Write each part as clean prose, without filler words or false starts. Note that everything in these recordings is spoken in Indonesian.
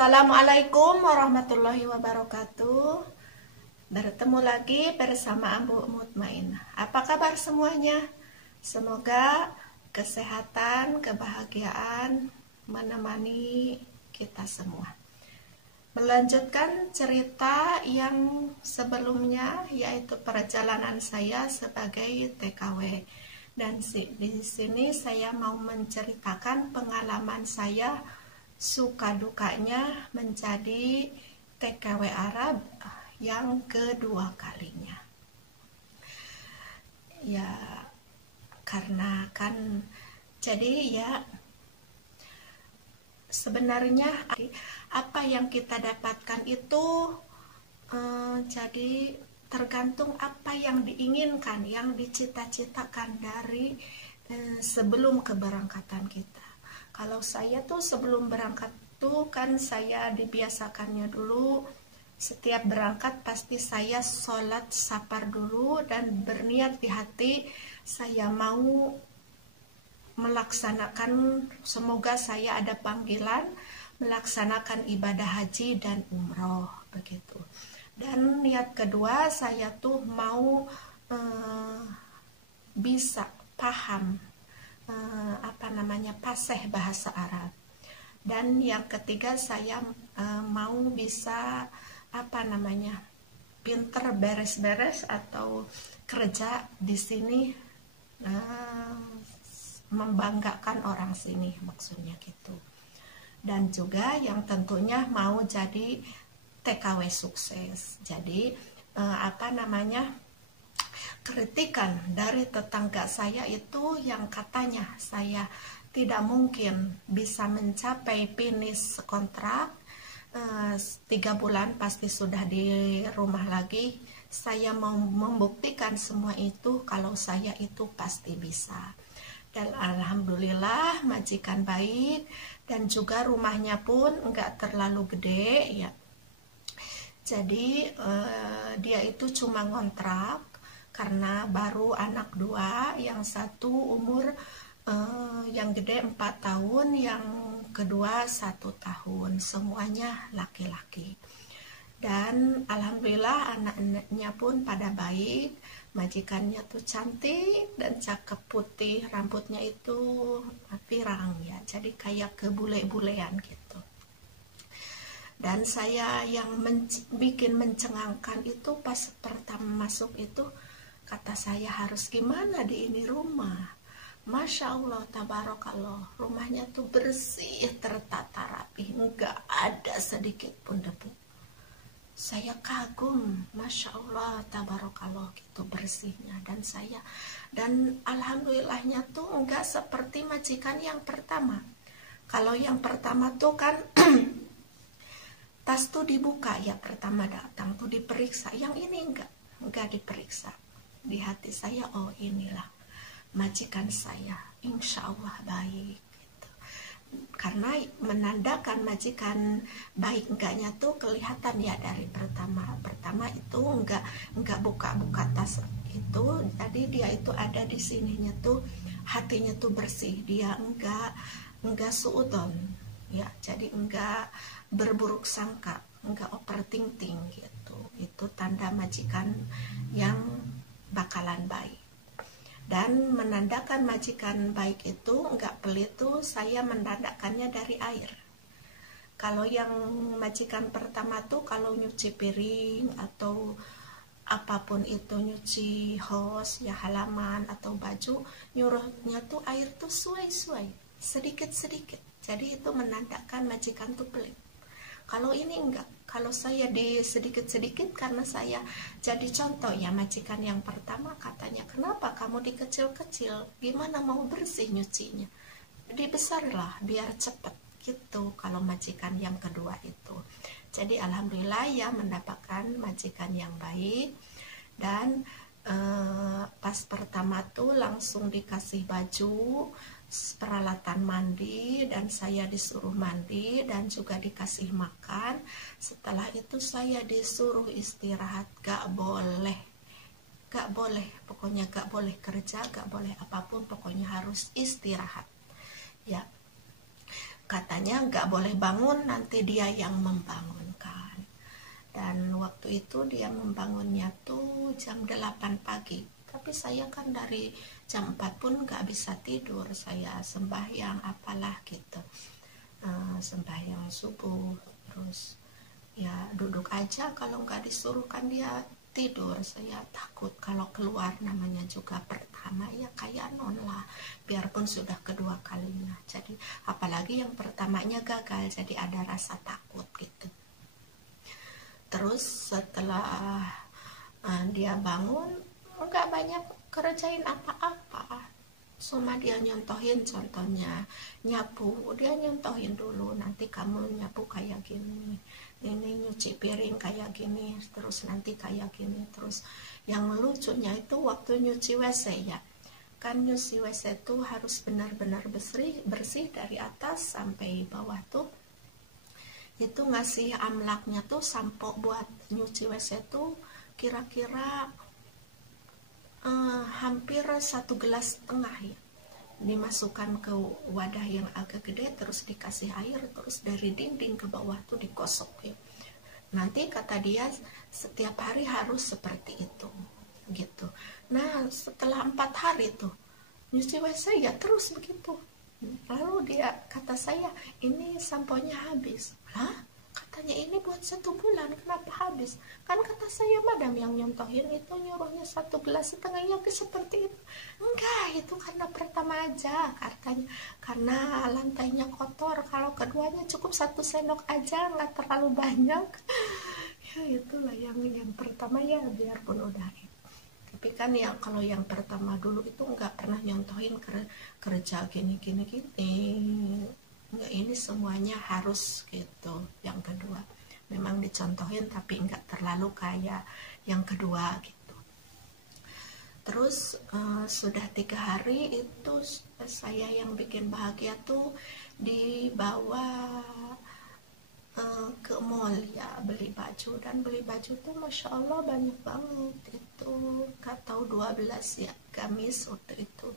Assalamualaikum warahmatullahi wabarakatuh. Bertemu lagi bersama Ambu Mutmainah. Apa kabar semuanya? Semoga kesehatan, kebahagiaan menemani kita semua. Melanjutkan cerita yang sebelumnya, yaitu perjalanan saya sebagai TKW. Dan di sini saya mau menceritakan pengalaman saya suka dukanya menjadi TKW Arab yang kedua kalinya. Ya, karena kan jadi ya sebenarnya apa yang kita dapatkan itu jadi tergantung apa yang diinginkan, yang dicita-citakan dari sebelum keberangkatan kita. Kalau saya tuh sebelum berangkat tuh kan saya dibiasakannya dulu setiap berangkat pasti saya sholat safar dulu dan berniat di hati saya mau melaksanakan, semoga saya ada panggilan melaksanakan ibadah haji dan umroh begitu. Dan niat kedua saya tuh mau bisa paham fasih bahasa Arab. Dan yang ketiga saya mau bisa pinter beres-beres atau kerja di sini, membanggakan orang sini maksudnya gitu. Dan juga yang tentunya mau jadi TKW sukses. Jadi kritikan dari tetangga saya itu yang katanya saya tidak mungkin bisa mencapai finish kontrak 3 bulan pasti sudah di rumah lagi. Saya mau membuktikan semua itu kalau saya itu pasti bisa. Dan alhamdulillah majikan baik dan juga rumahnya pun enggak terlalu gede ya. Jadi dia itu cuma ngontrak karena baru anak 2, yang satu umur yang gede 4 tahun, yang kedua 1 tahun, semuanya laki-laki. Dan alhamdulillah anak-anaknya pun pada baik, majikannya tuh cantik dan cakep, putih, rambutnya itu pirang ya, jadi kayak kebule-bulean gitu. Dan saya yang bikin mencengangkan itu pas pertama masuk itu, kata saya harus gimana di ini rumah. Masya Allah, tabarakallah, rumahnya tuh bersih, tertata rapi, enggak ada sedikit pun debu. Saya kagum, Masya Allah, tabarakallah, gitu bersihnya. Dan alhamdulillahnya tuh enggak seperti majikan yang pertama. Kalau yang pertama tuh kan tas tuh dibuka ya, pertama datang tuh diperiksa. Yang ini enggak diperiksa. Di hati saya, oh inilah majikan saya, insya Allah baik gitu. Karena menandakan majikan baik enggaknya tuh kelihatan ya dari pertama itu enggak buka tas itu, jadi dia itu ada di sininya tuh hatinya tuh bersih, dia enggak suudon ya, jadi enggak berburuk sangka, enggak overthinking gitu. Itu tanda majikan yang bakalan baik. Dan menandakan majikan baik itu enggak pelit tuh saya menandakannya dari air. Kalau yang majikan pertama tuh kalau nyuci piring atau apapun itu, nyuci hos ya, halaman atau baju, nyuruhnya tuh air tuh suai-suai, sedikit-sedikit. Jadi itu menandakan majikan tuh pelit. Kalau ini enggak, kalau saya di sedikit-sedikit, karena saya jadi contoh ya, majikan yang pertama katanya, kenapa kamu dikecil-kecil, gimana mau bersih nyucinya, dibesarlah biar cepet gitu. Kalau majikan yang kedua itu, jadi alhamdulillah ya mendapatkan majikan yang baik. Dan pas pertama tuh langsung dikasih baju, peralatan mandi, dan saya disuruh mandi dan juga dikasih makan. Setelah itu saya disuruh istirahat, gak boleh, pokoknya gak boleh kerja, gak boleh apapun, pokoknya harus istirahat ya. katanya nggak boleh bangun, nanti dia yang membangunkan. Dan waktu itu dia membangunnya tuh jam 8 pagi. Tapi saya kan dari jam 4 pun nggak bisa tidur, saya sembahyang apalah gitu, sembahyang subuh, terus ya duduk aja, kalau nggak disuruh kan dia tidur. Saya takut kalau keluar, namanya juga pertama ya kayak non lah, biarpun sudah kedua kalinya. Jadi apalagi yang pertamanya gagal, jadi ada rasa takut gitu. Terus setelah dia bangun, nggak banyak kerjain apa-apa, cuma dia nyontohin, contohnya nyapu, dia nyontohin dulu, nanti kamu nyapu kayak gini, ini nyuci piring kayak gini, terus nanti kayak gini. Terus yang lucunya itu waktu nyuci WC ya, kan nyuci WC itu harus benar-benar bersih dari atas sampai bawah tuh. Itu ngasih amlaknya tuh sampo buat nyuci WC tuh kira-kira hampir 1,5 gelas ya, dimasukkan ke wadah yang agak gede, terus dikasih air, terus dari dinding ke bawah tuh digosok ya. Nanti kata dia setiap hari harus seperti itu gitu. Nah setelah 4 hari tuh nyuci WC ya terus begitu. Lalu dia kata saya, ini samponya habis. Lah, katanya ini buat 1 bulan, kenapa habis? Kan kata saya, madam yang nyontohin itu nyuruhnya 1,5 gelas ya seperti itu. Enggak, itu karena pertama aja katanya, karena lantainya kotor. Kalau keduanya cukup 1 sendok aja, nggak terlalu banyak. Ya itulah yang pertama ya, biarpun udah. Tapi kan ya kalau yang pertama dulu itu nggak pernah nyontohin kerja gini. Nggak, ini semuanya harus gitu. Yang kedua memang dicontohin tapi nggak terlalu kayak yang kedua gitu. Terus sudah 3 hari itu saya yang bikin bahagia tuh dibawa ke mall ya, beli baju. Dan beli baju tuh Masya Allah banyak banget, itu gak tahu 12 ya gamis waktu itu,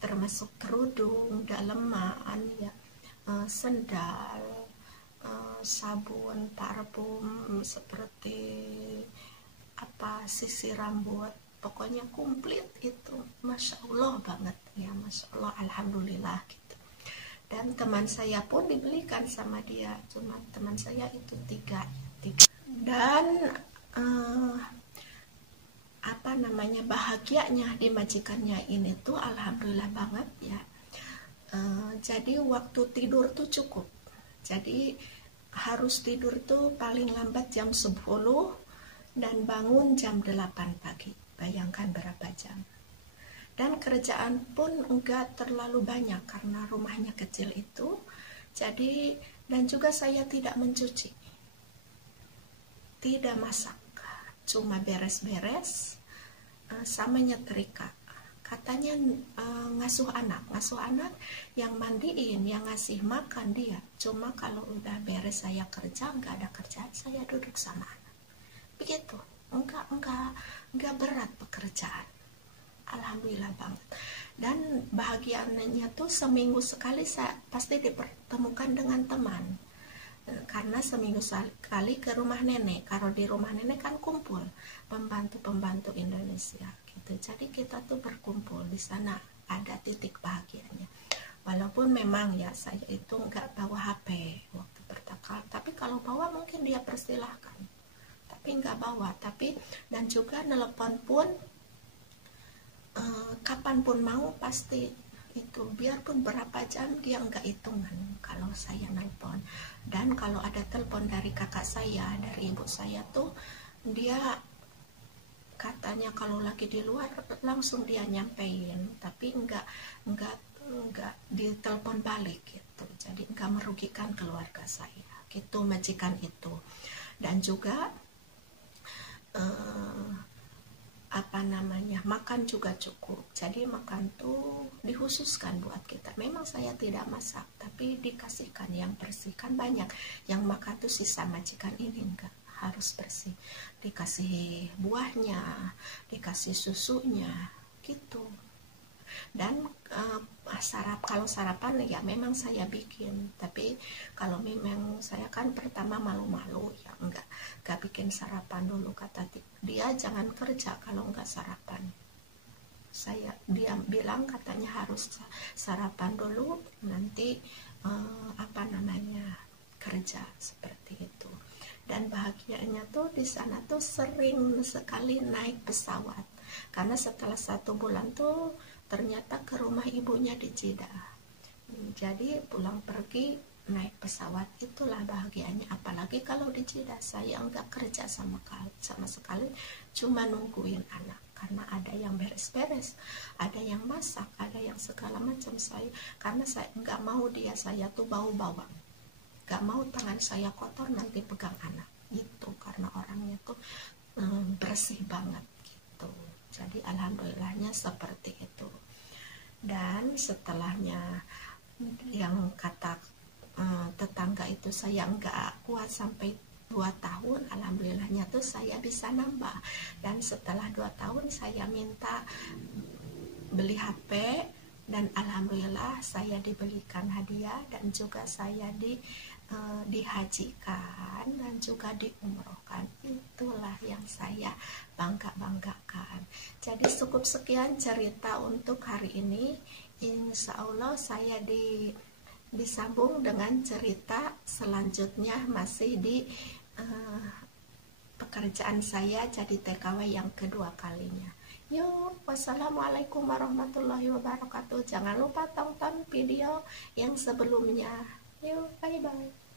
termasuk kerudung, daleman ya, sendal, sabun, parfum, seperti apa, sisir rambut, pokoknya komplit itu. Masya Allah banget ya, Masya Allah, alhamdulillah gitu. Dan teman saya pun dibelikan sama dia, cuma teman saya itu tiga. Dan apa namanya, bahagianya di majikannya ini tuh alhamdulillah banget ya. Jadi waktu tidur tuh cukup, jadi harus tidur tuh paling lambat jam 10 dan bangun jam 8 pagi, bayangkan berapa jam. Dan kerjaan pun enggak terlalu banyak karena rumahnya kecil itu. Jadi, dan juga saya tidak mencuci, tidak masak, cuma beres-beres sama nyetrika. Katanya ngasuh anak yang mandiin, yang ngasih makan dia. Cuma kalau udah beres saya kerja, enggak ada kerjaan, saya duduk sama anak. Begitu, enggak berat pekerjaan. Alhamdulillah banget. Dan bahagianya tuh seminggu sekali saya pasti dipertemukan dengan teman, karena seminggu sekali ke rumah nenek. Kalau di rumah nenek kan kumpul pembantu Indonesia gitu, jadi kita tuh berkumpul di sana, ada titik bahagianya. Walaupun memang ya saya itu nggak bawa HP waktu pertama, tapi kalau bawa mungkin dia persilahkan, tapi nggak bawa. Tapi dan juga nelpon pun kapanpun mau pasti itu, biarpun berapa jam dia nggak hitungan kalau saya nelpon. Dan kalau ada telepon dari kakak saya, dari ibu saya tuh, dia katanya kalau lagi di luar langsung dia nyampein, tapi nggak ditelepon balik gitu. Jadi nggak merugikan keluarga saya gitu majikan itu. Dan juga apa namanya, makan juga cukup. Jadi makan tuh dikhususkan buat kita. Memang saya tidak masak, tapi dikasihkan yang bersih. Kan banyak yang makan tuh sisa majikan ini, enggak harus bersih. Dikasih buahnya, dikasih susunya gitu. Dan kalau sarapan ya memang saya bikin, tapi kalau memang saya kan pertama malu-malu ya enggak bikin sarapan dulu. Kata dia jangan kerja kalau enggak sarapan. Dia bilang katanya harus sarapan dulu, nanti kerja, seperti itu. Dan bahagianya tuh di sana tuh sering sekali naik pesawat, karena setelah 1 bulan tuh ternyata ke rumah ibunya di Jeddah. Jadi pulang pergi naik pesawat, itulah bahagianya. Apalagi kalau di Jeddah saya enggak kerja sama sekali, cuma nungguin anak, karena ada yang beres-beres, ada yang masak, ada yang segala macam. Karena saya enggak mau saya tuh bau-bawang, gak mau tangan saya kotor nanti pegang anak gitu, karena orangnya tuh bersih banget gitu. Jadi alhamdulillahnya seperti itu. Dan setelahnya yang kata tetangga itu saya nggak kuat sampai 2 tahun, alhamdulillahnya tuh saya bisa nambah. Dan setelah 2 tahun saya minta beli HP, dan alhamdulillah saya dibelikan hadiah, dan juga saya dihajikan dan juga diumrohkan. Itulah yang saya banggakan. Jadi cukup sekian cerita untuk hari ini. Insya Allah saya disambung dengan cerita selanjutnya, masih di pekerjaan saya jadi TKW yang kedua kalinya. Yuk, wassalamualaikum warahmatullahi wabarakatuh. Jangan lupa tonton video yang sebelumnya. Yuk, bye-bye.